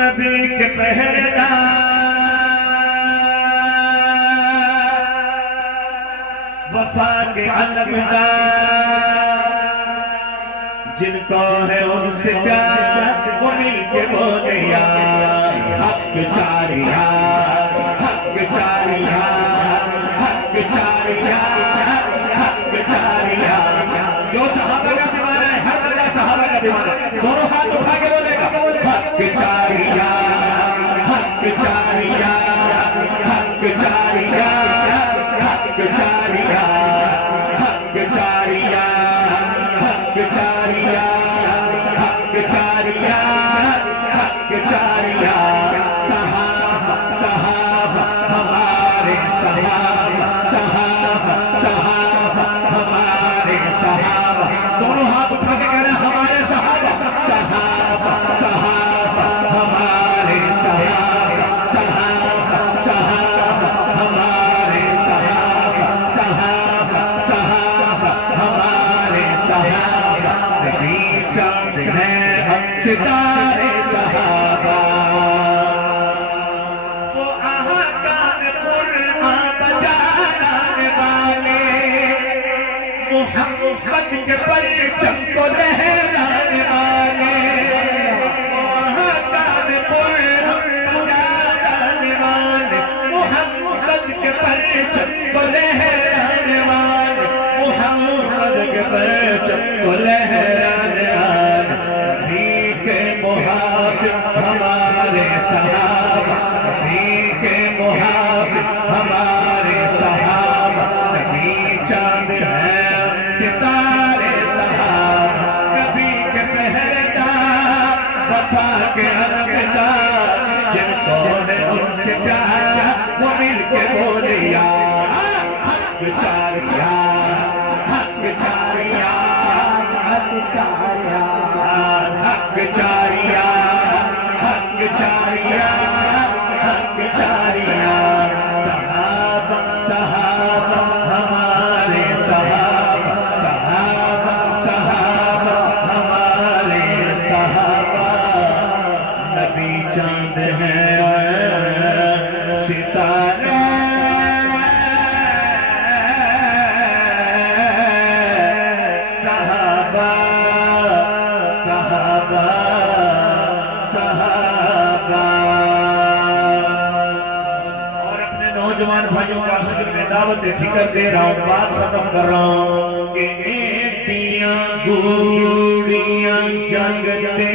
نبی کے پہرےدار، وفا کے علمدار، جن کو ہے ان سے پیار وہ مل کے بولے یار حق چار یار، حق چار یار، حق چار یار، حق چار یار۔ جو صحابہ کا دیوانہ ہے، ہر بندہ صحابہ کا دیوانہ ہے، دونوں ہاتھ اٹھا کے بولے گا حق چار یار، حق چار یار، حق چار یار، حق چار یار، حق چار یار، حق چار یار، حق چار یار، حق چار یار۔ صحابہ صحابہ ہمارے صحابہ، صحابہ صحابہ ہمارے صحابہ، دونوں ہاتھ اٹھا کے کہنا ہمارے صحابہ، صحابہ صحابہ ہمارے صحابہ، صحابہ صحابہ ہمارے صحابہ، صحابہ صحابہ ہمارے صحابہ۔ نبی چاند ہیں ہم ستارے صحابہ، وہ آقا قرآن بجانے والے، محمد کے پرچم کو لہرانے والے، وہ آقا قرآن بجانے والے، محمد کے پرچم کو لہرانے والے، محمد کے پرچم کو لہرانے والے۔ نبی کے محافظ ہمارے صحابہ، نبی کے محافظ ہمارے صحابہ، نبی چاند ہیں ستارے صحابہ، نبی کے پہرےدار، وفا کے علمدار، جن کو ہے ان سے پیار وہ مل کے بولے یار حق چار یار، حق چار یار، حق چار یار، حق چار یار، حق چار یار، حق چار یار۔ صحابہ صحابہ ہمارے صحابہ، صحابہ صحابہ ہمارے صحابہ، نبی چاند ہیں ستارے صحابہ، صحابہ صحابہ۔ اور اپنے نوجوان بھائیوں کا حضر میں دعوت فکر دے رہا ہوں، بات ختم کر رہا ہوں کہ ایٹیاں گوڑیاں جنگتے